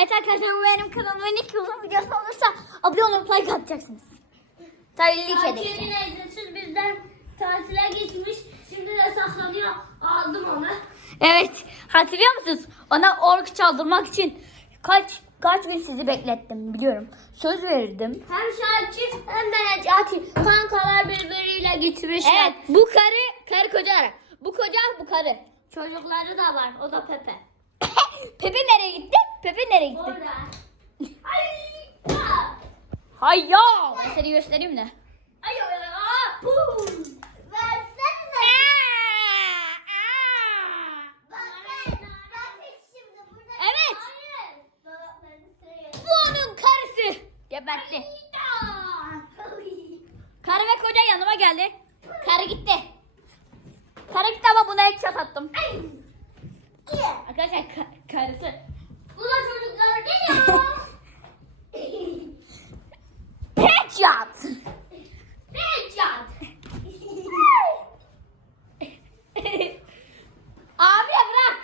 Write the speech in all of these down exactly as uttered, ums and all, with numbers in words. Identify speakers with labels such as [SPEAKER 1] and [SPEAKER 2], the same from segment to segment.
[SPEAKER 1] Evet arkadaşlar bu benim kanalımın ilk uzun videosu olursa abone olup like atacaksınız. Tabii like edin.
[SPEAKER 2] Fatih'in evdesiz bizden tatile gitmiş. Şimdi de saklanıyor. Aldım onu.
[SPEAKER 1] Evet hatırlıyor musunuz? Ona ork çaldırmak için kaç kaç gün sizi beklettim biliyorum. Söz verirdim.
[SPEAKER 2] Hem Şakir hem de Necati kankalar birbiriyle gitmişler.
[SPEAKER 1] Evet bu karı karı koca. Bu koca bu karı.
[SPEAKER 2] Çocukları da var. O da Pepe.
[SPEAKER 1] Pepe nereye gitti? Pepe nereye gitti?
[SPEAKER 2] Orada. Ay! Aa!
[SPEAKER 1] Hayır. Ben seni göstereyim de.
[SPEAKER 2] Ay! Aa! Pum! Versene.
[SPEAKER 1] Evet.
[SPEAKER 2] Hayır.
[SPEAKER 1] Bu onun karısı. Gebertti. Karı ve koca yanıma geldi. Karı gitti. Karı gitti ama buna headshot attım. Arkadaşlar ka- karısı.
[SPEAKER 2] Bu da çocuklar geliyor.
[SPEAKER 1] Headshot.
[SPEAKER 2] Headshot.
[SPEAKER 1] Abi bırak.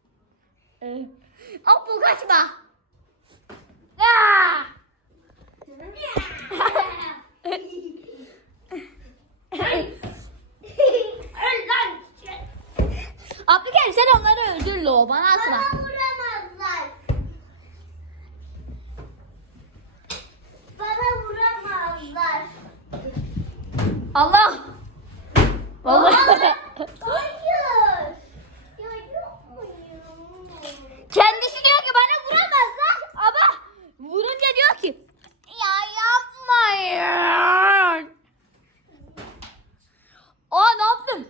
[SPEAKER 1] Hop bu kaçma. Aa!
[SPEAKER 2] Öl lan.
[SPEAKER 1] Abdülkerim sen onları öldür lo bana atma.
[SPEAKER 2] Bana vuramazlar. Bana vuramazlar.
[SPEAKER 1] Allah. Vallahi.
[SPEAKER 2] Hayır. Ya yapmayın.
[SPEAKER 1] Kendisi diyor ki bana vuramazlar ama vurunca diyor ki ya yapmayın. Aa ne yaptım?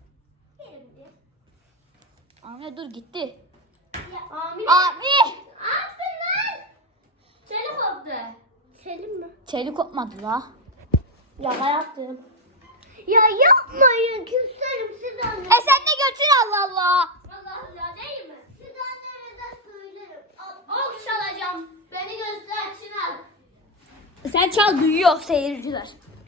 [SPEAKER 1] Anne dur gitti.
[SPEAKER 2] Ya Amin.
[SPEAKER 1] Abi.
[SPEAKER 2] Aferin lan. Çelik koptu. Selim mi?
[SPEAKER 1] Çelik kopmadı la.
[SPEAKER 2] Yaka yaptım. Ya yapmayın küserim siz anne.
[SPEAKER 1] E sen de götür Allah Allah.
[SPEAKER 2] Allah Allah değil mi? Siz annenize söylerim. Ok çalacağım. Beni göster Çınar.
[SPEAKER 1] Sen çal duyuyor seyirciler.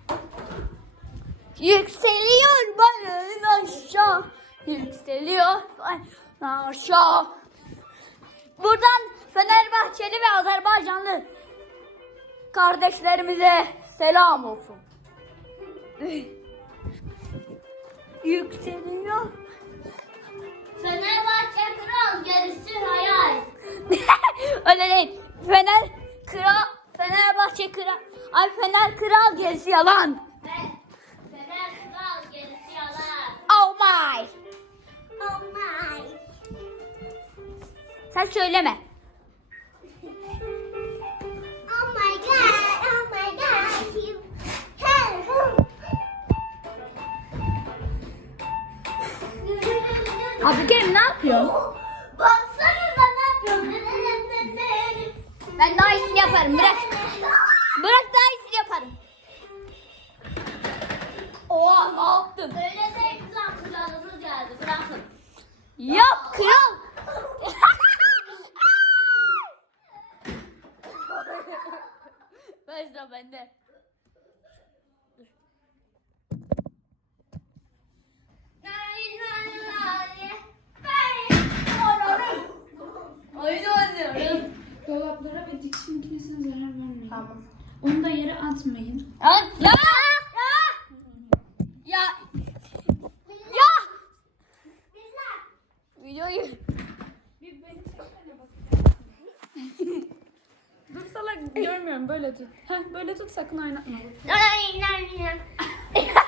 [SPEAKER 1] Yükseliyor balon aşağı. Yükseliyor balon aşağı. Buradan Fenerbahçeli ve Azerbaycanlı kardeşlerimize selam olsun. Yükseliyor.
[SPEAKER 2] Fenerbahçe kral gerisi hayal.
[SPEAKER 1] Öyle değil. Fener kral, Fenerbahçe kral. Ay Fener kral gerisi yalan.
[SPEAKER 2] Fener kral gerisi yalan.
[SPEAKER 1] Oh my.
[SPEAKER 2] Oh my.
[SPEAKER 1] Sen söyleme.
[SPEAKER 2] Oh my god. Oh my god. You- Hey.
[SPEAKER 1] Abdülkerim ne yapıyorsun?
[SPEAKER 2] Baksanıza ne yapıyorum.
[SPEAKER 1] Ben daha iyisini yaparım. Bırak. Bırak daha iyisini yaparım. Oha ne yaptın?
[SPEAKER 2] Öyle değil lan kralımız geldi. Bırakın.
[SPEAKER 1] Yap kral. Ben sıra bende. Oyun oynuyorum.
[SPEAKER 3] Dolaplara ve dikiş makinesine zarar vermeyin.
[SPEAKER 1] Tamam.
[SPEAKER 3] Onu da yere atmayın.
[SPEAKER 1] At. Ya. Ya. Ya. Videoyu.
[SPEAKER 3] Bir beni çeksene bakacağım. Dur salak görmüyorum böyle tut. Heh böyle tut sakın oynatma.